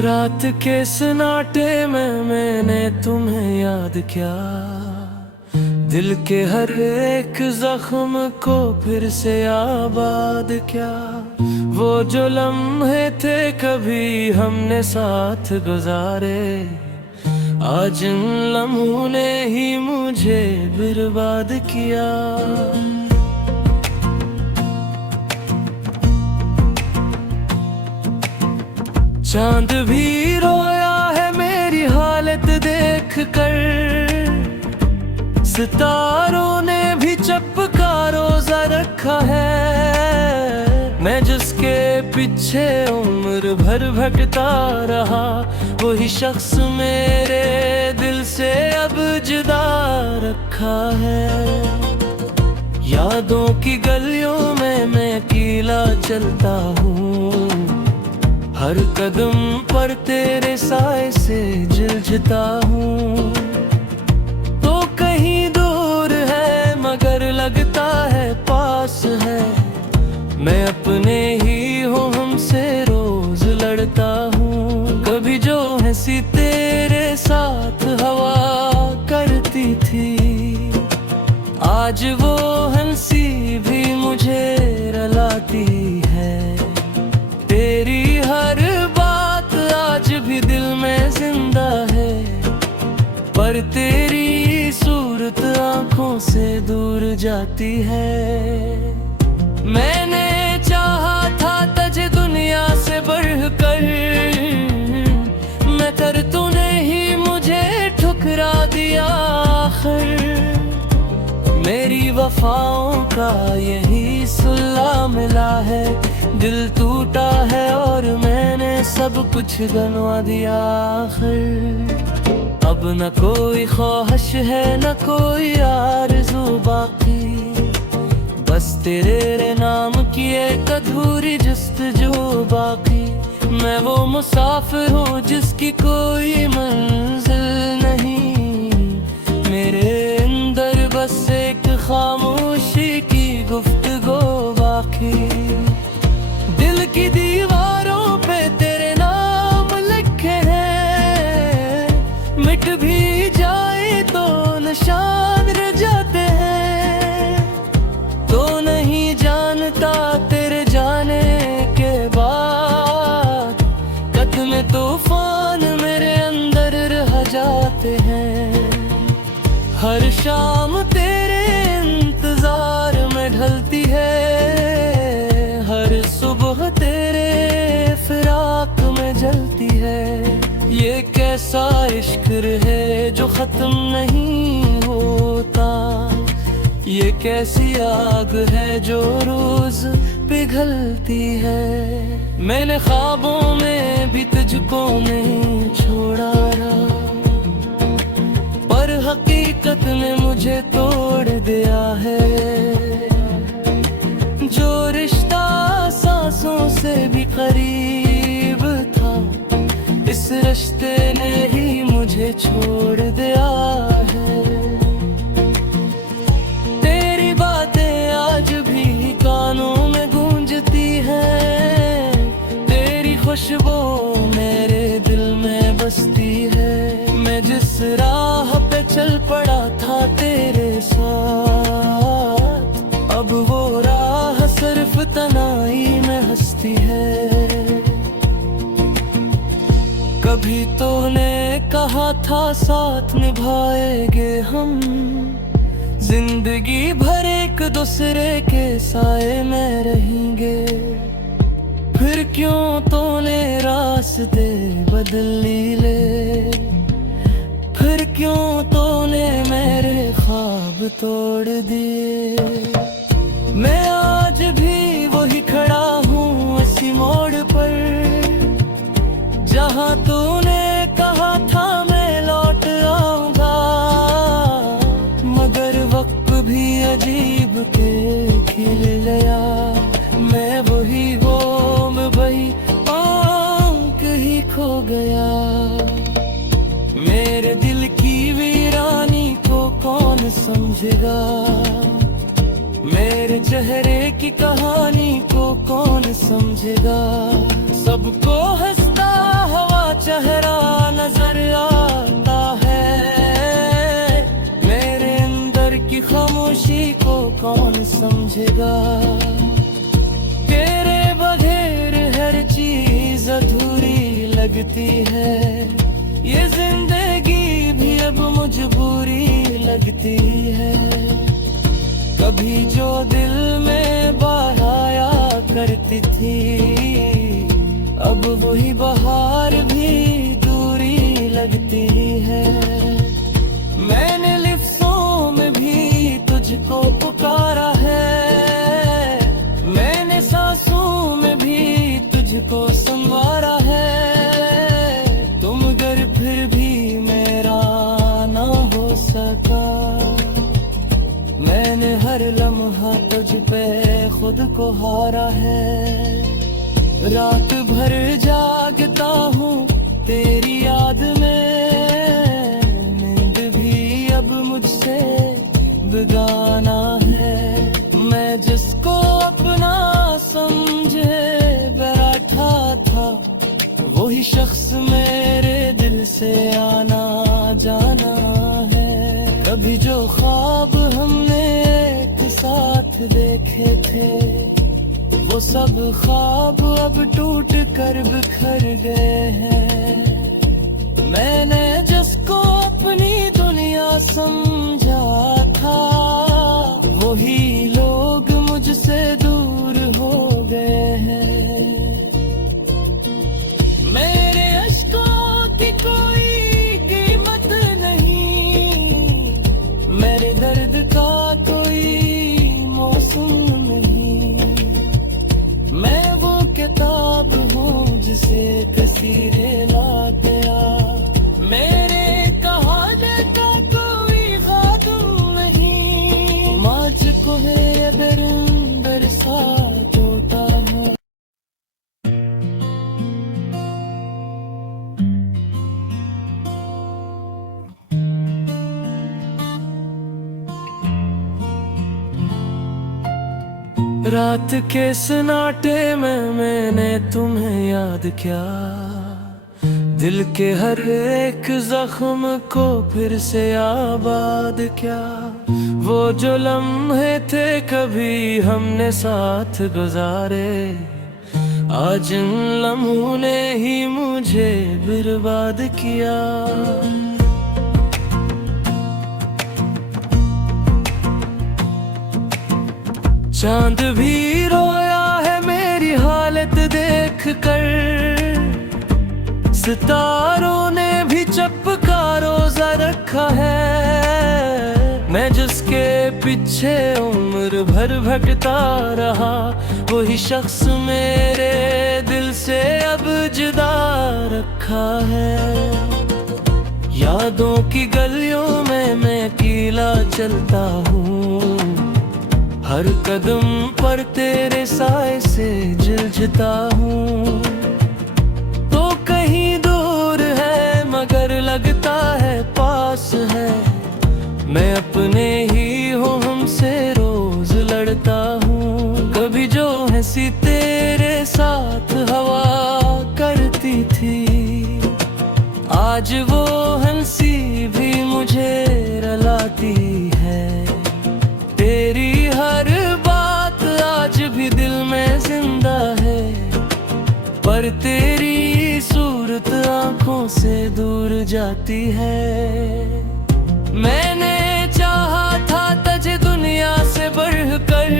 रात के सन्नाटे में मैंने तुम्हें याद किया, दिल के हर एक जख्म को फिर से आबाद किया। वो जो लम्हे थे कभी हमने साथ गुजारे, आज इन लम्हों ने ही मुझे बर्बाद किया। चांद भी रोया है मेरी हालत देख कर, सितारों ने भी चपका रोजा रखा है। मैं जिसके पीछे उम्र भर भटकता रहा, वही शख्स मेरे दिल से अब जुदा रखा है। यादों की गलियों में मैं अकेला चलता हूँ, हर कदम पर तेरे साए से जलता हूँ। तो कहीं दूर है मगर लगता है पास है, मैं अपने ही हूँ हमसे रोज लड़ता हूँ। कभी जो हंसी तेरे साथ हवा करती थी, आज वो हंसी भी मुझे रुलाती है। तेरी हर बात आज भी दिल में जिंदा है, पर तेरी सूरत आंखों से दूर जाती है। मैंने चाहा था तुझे दुनिया से बढ़कर, मगर तूने ही मुझे ठुकरा दिया आखिर। मेरी वफाओं का यही सुल्ला मिला है, दिल टूटा है और मैंने सब कुछ गंवा दिया आखिर। अब न कोई ख्वाहिश है न कोई आरज़ू बाकी, बस तेरे नाम की एक अधूरी जस्तजू बाकी। मैं वो मुसाफिर हूँ जिसकी कोई मंजिल नहीं, मेरे अंदर बस एक खामोशी की गुफ्तगू बाकी। दिल की दीवारों पे तेरे नाम लिखे हैं, मिट भी जाए तो निशान रह जाते हैं। तो नहीं जानता तेरे जाने के बाद, कत्ल तूफान मेरे अंदर रह जाते हैं। हर शाम तेरे इंतजार में ढलती है, हर सुबह तेरे फिराक में जलती है। ये कैसा इश्क है जो खत्म नहीं होता, ये कैसी आग है जो रोज पिघलती है। मैंने ख्वाबों में भी तुझको नहीं छोड़ा रहा, पर हकीकत ने मुझे तोड़ दिया है। जो रिश्ता सांसों से भी करीब था, इस रिश्ते ने ही मुझे छोड़ दिया है। तेरी बातें आज भी कानों में गूंजती हैं, तेरी खुशबू मेरे दिल में बसती है। मैं जिस राह पे चल पड़ा था तेरे साथ, अब वो राह सिर्फ तन्हाई में हंसती है। कभी तूने कहा था साथ निभाएंगे हम, जिंदगी भर एक दूसरे के साए में रहेंगे। फिर क्यों तूने रास्ते बदल लिए, फिर क्यों तूने मेरे ख्वाब तोड़ दिए। मैं आज भी वही खड़ा हूँ इसी मोड़ पर, जहाँ तूने कहा था मैं लौट आऊंगा। मगर वक्त भी अजीब के खिल गया, मैं वही हूँ मैं वही आंख ही खो गया। मेरे दिल की वीरानी को कौन समझेगा, मेरे चेहरे की कहानी को कौन समझेगा। सबको हंसता हवा चेहरा नजर आता है, मेरे अंदर की खामोशी को कौन समझेगा। तेरे बगैर हर चीज अधूरी लगती है, ये जिंदगी भी अब मजबूरी लगती है। कभी जो दिल में बहाया करती थी, अब वही बहार भी दूरी लगती है। मैंने लिफ्टों में भी तुझको पुकारा है, मैंने सांसों में भी तुझको संवारा है। तुम अगर फिर भी मेरा ना हो सका, मैंने हर लम्हा तुझ पे खुद को हारा है। रात भर जागता हूँ तेरी याद में, नींद भी अब मुझसे बेगाना है। मैं जिसको अपना समझे बैठा था, वही शख्स मेरे दिल से आना जाना है। कभी जो ख्वाब हमने एक साथ देखे थे, वो सब ख्वाब अब टूट कर बिखर गए हैं। मैंने जिसको अपनी दुनिया समझा था, वही लोग मुझसे दूर हो गए हैं। मेरे अश्कों की कोई कीमत नहीं, मेरे दर्द का कोई मौसम नहीं। मैं वो किताब हूँ जिसे कसीरे लाते आ, मेरे कहानी का कोई खातम नहीं। माच को है बेरंदर सा टूटा है। रात के सन्नाटे में मैंने तुम्हें याद किया, दिल के हर एक जख्म को फिर से आबाद किया। वो जो लम्हे थे कभी हमने साथ गुजारे, आज इन लम्हों ने ही मुझे बर्बाद किया। चांद भी रोया है मेरी हालत देख कर, सितारों ने भी चपका रोजा रखा है। मैं जिसके पीछे उम्र भर भटकता रहा, वही शख्स मेरे दिल से अब जुदा रखा है। यादों की गलियों में मैं अकेला चलता हूँ, हर कदम पर तेरे साए से झिलझिता हूँ। तो कहीं दूर है मगर लगता है पास है, मैं अपने ही हूँ हमसे रोज लड़ता हूँ। कभी जो हंसी तेरे साथ हवा करती थी, आज वो हंसी भी मुझे रुलाती है। तेरी हर बात आज भी दिल में जिंदा है, पर तेरी सूरत आंखों से दूर जाती है। मैंने चाहा था तुझे दुनिया से बढ़कर,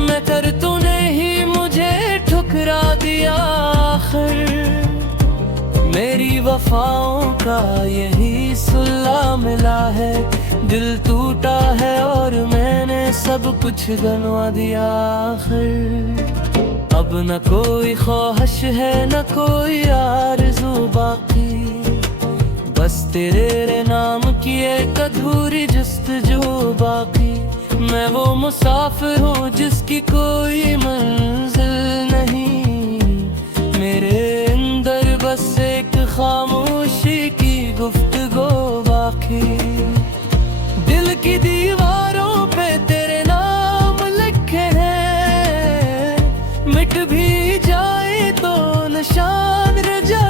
मगर तूने ही मुझे ठुकरा दिया आखिर। मेरी वफाओं का यही सुल्ला मिला है, दिल टूटा है और मैंने सब कुछ गंवा दिया आखिर। अब न कोई ख्वाहिश है न कोई आरज़ू बाकी, बस तेरे नाम की एक अधूरी जस्तजू बाकी। मैं वो मुसाफिर हूँ जिसकी कोई मंजिल नहीं, मेरे अंदर बस एक खामोशी की गुफ्तगू बाकी। दिल की दीवारों पे तेरे नाम लिखे हैं, मिट भी जाए तो निशान रह जाए।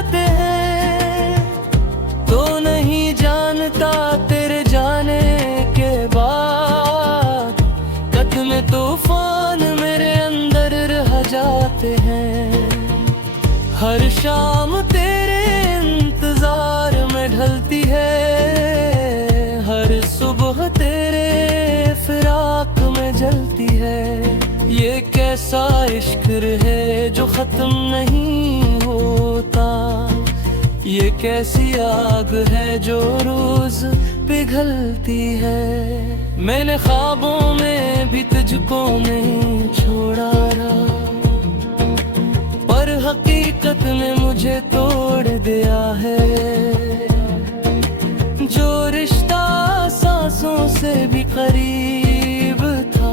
सा इश्क है जो खत्म नहीं होता, ये कैसी आग है जो रोज पिघलती है। मैंने ख्वाबों में भी तुझको नहीं छोड़ा रहा, पर हकीकत में मुझे तोड़ दिया है। जो रिश्ता सांसों से भी करीब था,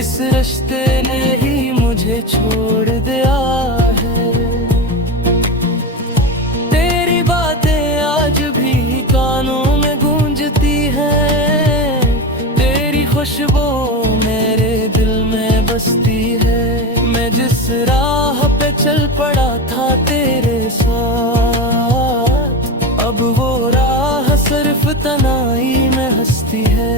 इस रिश्ते ने ही मुझे छोड़ दिया है। तेरी बातें आज भी कानों में गूंजती हैं, तेरी खुशबू मेरे दिल में बसती है। मैं जिस राह पे चल पड़ा था तेरे साथ, अब वो राह सिर्फ तन्हाई में हंसती है।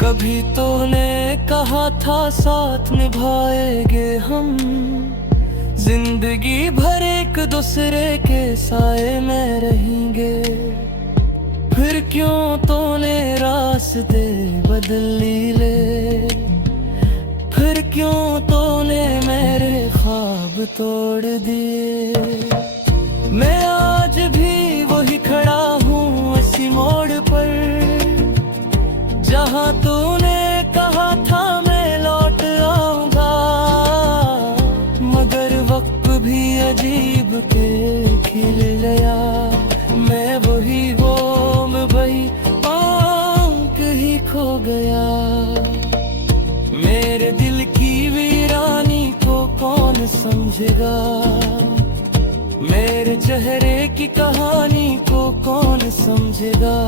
कभी तूने कहा था साथ निभाएंगे हम, जिंदगी भर एक दूसरे के साए में रहेंगे। फिर क्यों तूने रास्ते बदल लिए, फिर क्यों तूने मेरे ख्वाब तोड़ दिए। मैं आज भी वही खड़ा हूँ इसी मोड़ पर, जहाँ तूने कहा था मैं लौट आऊंगा। मगर वक्त भी अजीब के खिल गया, मैं वही वो मैं वही आंख ही खो गया। मेरे दिल की वीरानी को कौन समझेगा, मेरे चेहरे की कहानी को कौन समझेगा।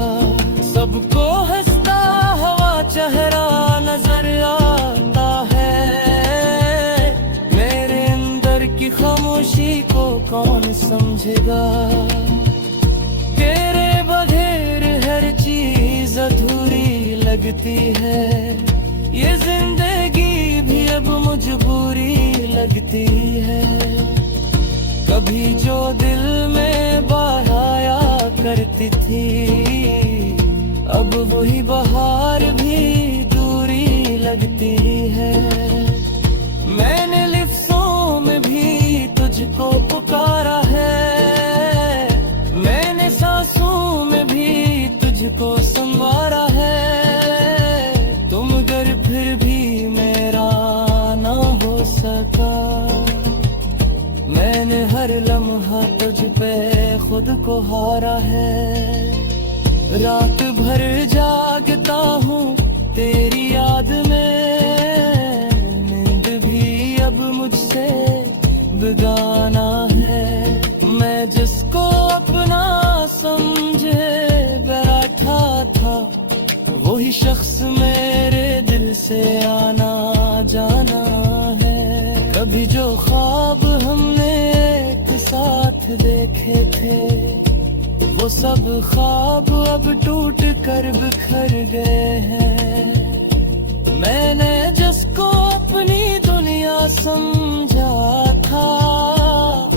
सबको हंसता हुआ चेहरा नजर आता है, मेरे अंदर की खामोशी को कौन समझेगा। तेरे बगैर हर चीज अधूरी लगती है, ये जिंदगी भी अब मजबूरी लगती है। कभी जो दिल में बहाया करती थी, अब वही बहार भी दूरी लगती है। मैंने लिफ्ज़ों में भी तुझको पुकारा है, मैंने सांसों में भी तुझको संवारा है। तुम अगर फिर भी मेरा ना हो सका, मैंने हर लम्हा तुझ पे खुद को हारा है। रात भर जागता हूँ तेरी याद में, नींद भी अब मुझसे बेगाना है। मैं जिसको अपना समझे बैठा था, वही शख्स मेरे दिल से आना जाना है। कभी जो ख्वाब हमने एक साथ देखे थे, वो सब ख्वाब अब टूट कर बिखर गए हैं। मैंने जिसको अपनी दुनिया समझा था,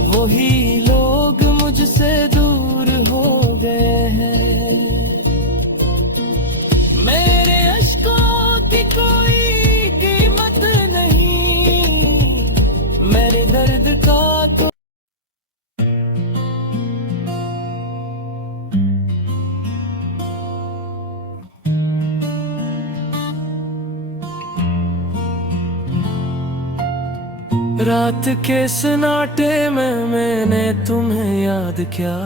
वही लोग मुझसे दूर हो गए हैं। मेरे अश्कों की कोई कीमत नहीं, मेरे दर्द का तो रात के सन्नाटे में मैंने तुम्हें याद किया,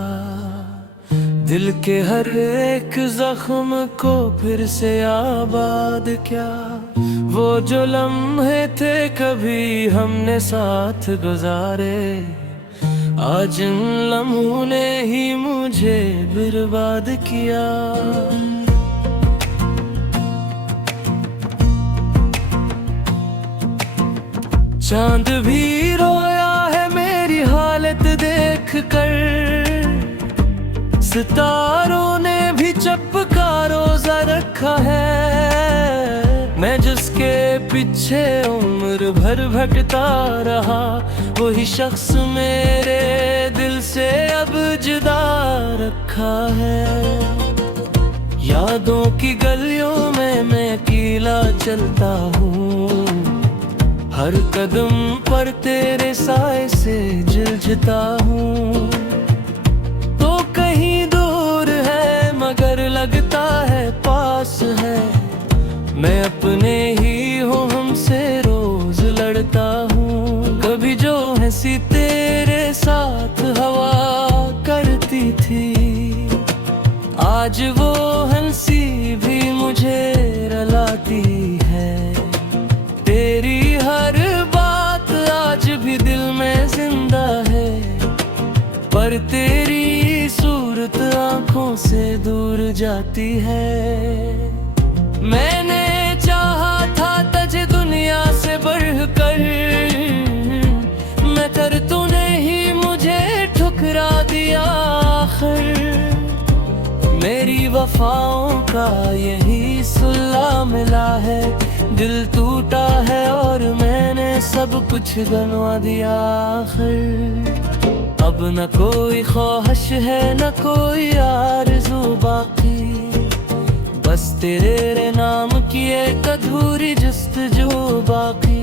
दिल के हर एक जख्म को फिर से आबाद किया। वो जो लम्हे थे कभी हमने साथ गुजारे, आज इन लम्हों ने ही मुझे बर्बाद किया। चांद भी रोया है मेरी हालत देख कर, सितारों ने भी चपका रोजा रखा है। मैं जिसके पीछे उम्र भर भटकता रहा, वही शख्स मेरे दिल से अब जुदा रखा है। यादों की गलियों में मैं अकेला चलता हूँ, हर कदम पर तेरे साए से झिलझिता हूँ। तो कहीं दूर है मगर लगता है पास है, मैं अपने ही हूँ हमसे रोज लड़ता हूँ। कभी जो हंसी तेरे साथ हवा करती थी, आज वो हंसी भी मुझे रुलाती है। तेरी हर बात आज भी दिल में जिंदा है, पर तेरी सूरत आंखों से दूर जाती है। मैंने चाहा था तुझे दुनिया से बढ़कर, मगर तूने ही मुझे ठुकरा दिया आखिर। मेरी वफाओं का यही सुल्ला मिला है, दिल टूटा है और मैंने सब कुछ गंवा दिया आखिर। अब न कोई ख्वाहिश है न कोई आरज़ू बाकी, बस तेरे नाम की एक अधूरी जस्तजू बाकी।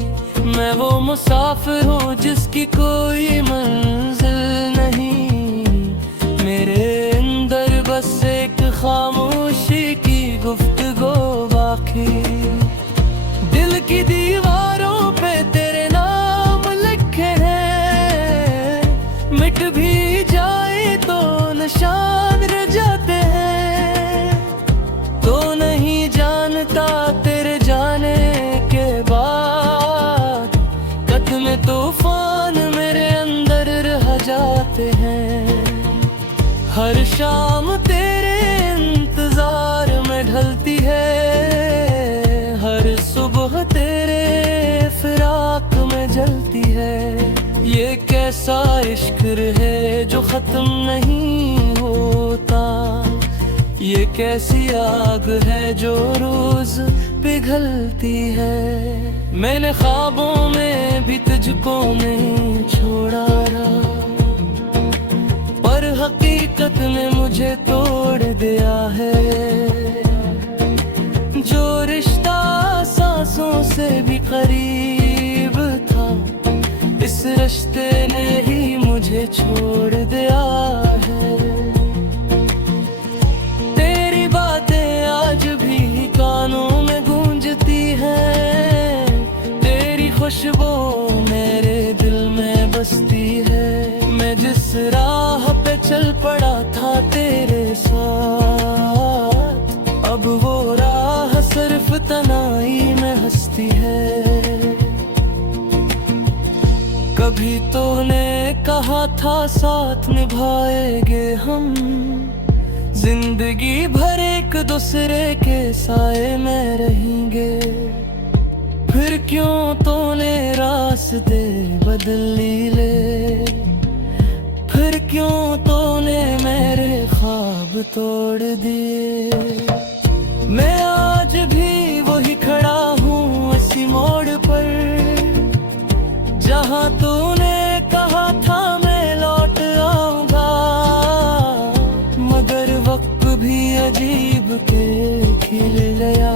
मैं वो मुसाफिर हूँ जिसकी कोई मंजिल नहीं, मेरे अंदर बस एक खामोशी की गुफ्तगू बाकी। दिल की दीवारों पे तेरे नाम लिखे हैं, मिट भी जाए तो निशान रह जाते हैं। तो नहीं जानता तेरे जाने के बाद कत्ल तूफान मेरे अंदर रह जाते हैं। हर शाम तेरे इंतजार में ढलती है, हर सुबह तेरे फिराक में जलती है। ये कैसा इश्क है जो खत्म नहीं होता, ये कैसी आग है जो रोज पिघलती है। मैंने ख्वाबों में भी तुझको नहीं छोड़ा रहा, पर हकीकत ने मुझे तोड़ दिया है। जो रिश्ता सांसों से भी करीब था, इस रिश्ते ने ही मुझे छोड़ दिया है। तेरी बातें आज भी कानों में गूंजती हैं, तेरी खुशबू मेरे दिल में बसती है। मैं जिस राह पे चल पड़ा था तेरे साथ, अब वो राह सिर्फ तन्हाई में हंसती है। कभी तूने कहा था साथ निभाएंगे हम, जिंदगी भर एक दूसरे के साए में रहेंगे। फिर क्यों तूने रास्ते बदल लिए, फिर क्यों तूने मेरे ख्वाब तोड़ दिए। मैं आज भी वही खड़ा हूँ इसी मोड़ पर, जहाँ तूने कहा था मैं लौट आऊंगा। मगर वक्त भी अजीब के खिल गया,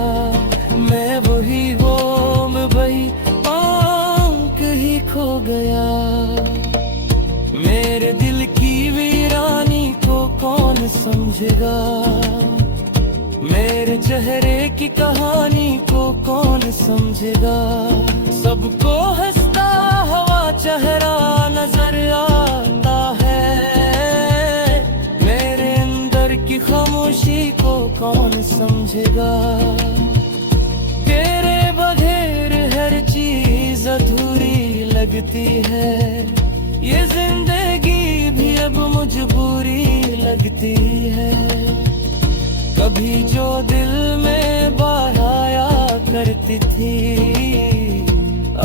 मैं वही वो मैं वही आंख ही खो गया। मेरे दिल की वीरानी को कौन समझेगा, मेरे चेहरे की कहानी को कौन समझेगा। सबको हंसता हुआ चेहरा नजर आता है, मेरे अंदर की खामोशी को कौन समझेगा। तेरे बगैर हर चीज अधूरी लगती है, ये जिंदगी भी अब मजबूरी लगती है। कभी जो दिल में बहाया करती थी,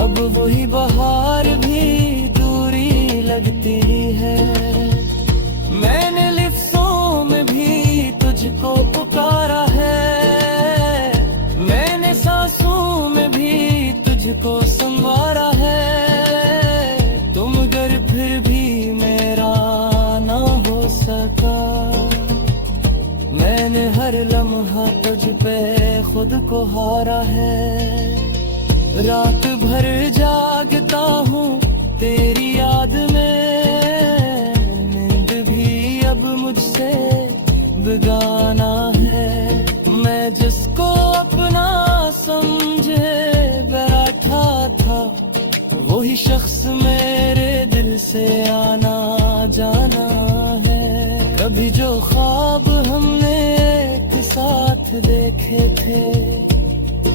अब वही बहार भी दूरी लगती है। मैंने लिफ्ज़ों में भी तुझको पुकारा है, मैंने सांसों में भी तुझको संवारा है। तुम अगर फिर भी मेरा ना हो सका, मैंने हर लम्हा खुद को हारा है। रात भर जागता हूँ तेरी याद में, नींद भी अब मुझसे बेगाना है। मैं जिसको अपना समझे बैठा था, वही शख्स मेरे दिल से आना जाना है। कभी जो ख्वाब हमने एक साथ देखे थे,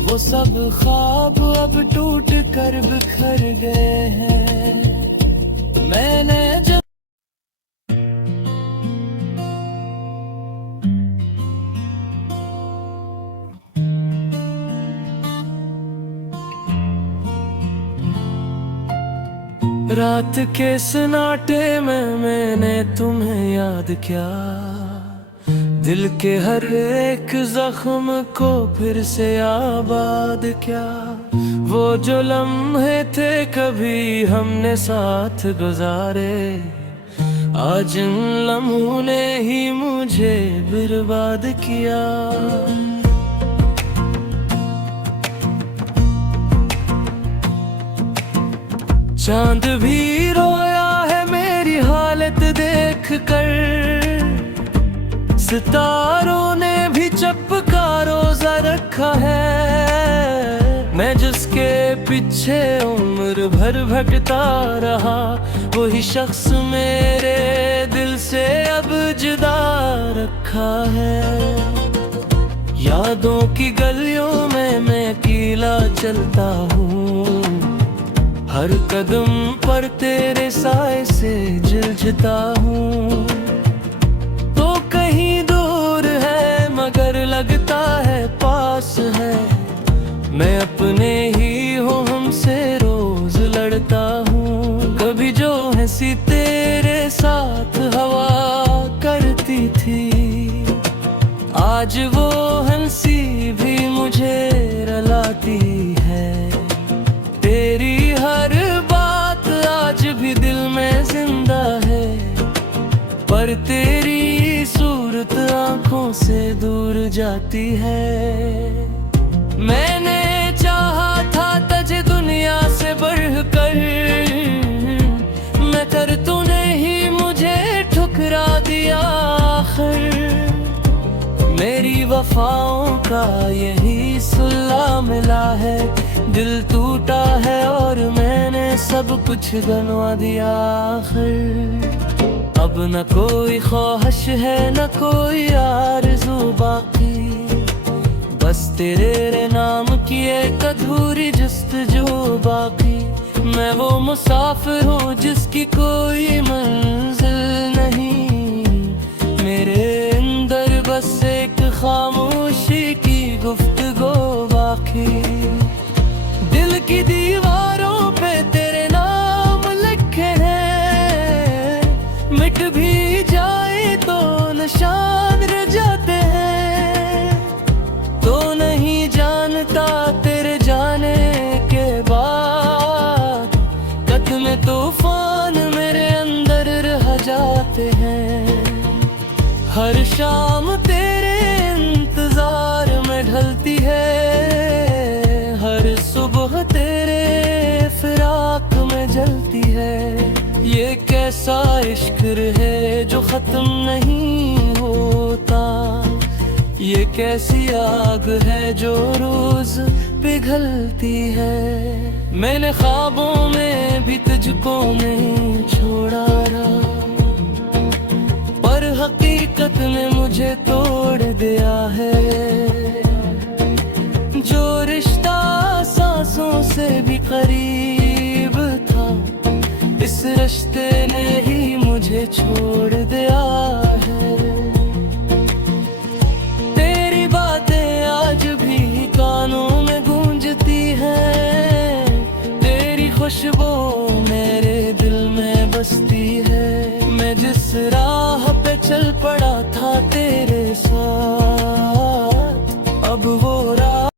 वो सब ख्वाब अब टूट कर बिखर गए हैं। मैंने जब रात के सन्नाटे में मैंने तुम्हें याद किया, दिल के हर एक जख्म को फिर से आबाद किया। वो जो लम्हे थे कभी हमने साथ गुजारे, आज इन लम्हों ने ही मुझे बर्बाद किया। चांद भी रोया है मेरी हालत देख कर, सितारों ने भी चपका रोजा रखा है। मैं जिसके पीछे उम्र भर भटकता रहा, वही शख्स मेरे दिल से अब जुदा रखा है। यादों की गलियों में मैं अकेला चलता हूँ, हर कदम पर तेरे साए से जलता हूँ। तो कहीं दूर है मगर लगता है पास है, मैं अपने ही हूँ हमसे रोज लड़ता हूँ। कभी जो हंसी तेरे साथ हवा करती थी, आज वो हंसी भी मुझे रुलाती है। तेरी हर बात आज भी दिल में जिंदा है, पर तेरी सूरत आंखों से दूर जाती है। मैंने चाहा था तुझे दुनिया से बढ़कर, मगर तूने ही मुझे ठुकरा दिया आखिर। मेरी वफाओं का यही सुल्ला मिला है, दिल टूटा है और मैंने सब कुछ गंवा दिया आखिर। अब न कोई ख्वाहिश है न कोई आरज़ू बाकी, बस तेरे नाम की एक अधूरी जस्तजू बाकी। मैं वो मुसाफिर हूँ जिसकी कोई मंजिल नहीं, मेरे अंदर बस एक खामोशी की गुफ्तगू बाकी। दिल की दीवारों पे तेरे नाम लिखे हैं, मिट भी जाए तो निशान रह जाते हैं। तो नहीं जानता तेरे जाने के बाद, कदम तूफान मेरे अंदर रह जाते हैं। हर शाम तेरे इंतजार में ढलती है, हर सुबह तेरे फिराक में जलती है। ये कैसा इश्क है जो खत्म नहीं होता, ये कैसी आग है जो रोज पिघलती है। मैंने ख्वाबों में भी तुझको नहीं छोड़ा रहा, पर हकीकत ने मुझे तोड़ दिया है। जो रिश्ता सांसों से भी करीब था, इस रिश्ते ने ही मुझे छोड़ दिया है। तेरी बातें आज भी कानों में गूंजती हैं, तेरी खुशबू मेरे दिल में बसती है। मैं जिस राह पे चल पड़ा था तेरे